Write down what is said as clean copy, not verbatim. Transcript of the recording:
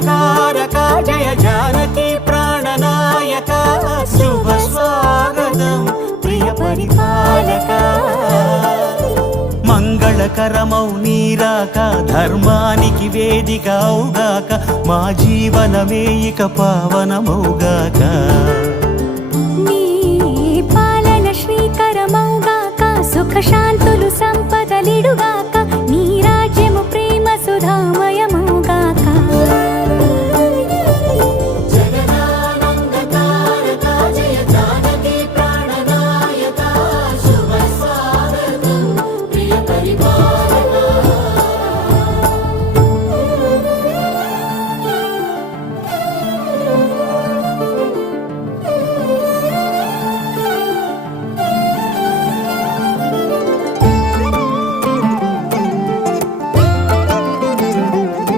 మంగళకారక జయ జానకి ప్రాణనాయక శుభ స్వాగతం ప్రియ పరిపాలక మంగళకరమౌ నీరాక ధర్మానికి వేదిక అవుగాక మా జీవనమే ఇక పావనమౌగాక నీ పాలన శ్రీకరమౌగాక సుఖ శాంతులు సంపదలిడుగాక నీ రాజ్యము ప్రేమ సుధామ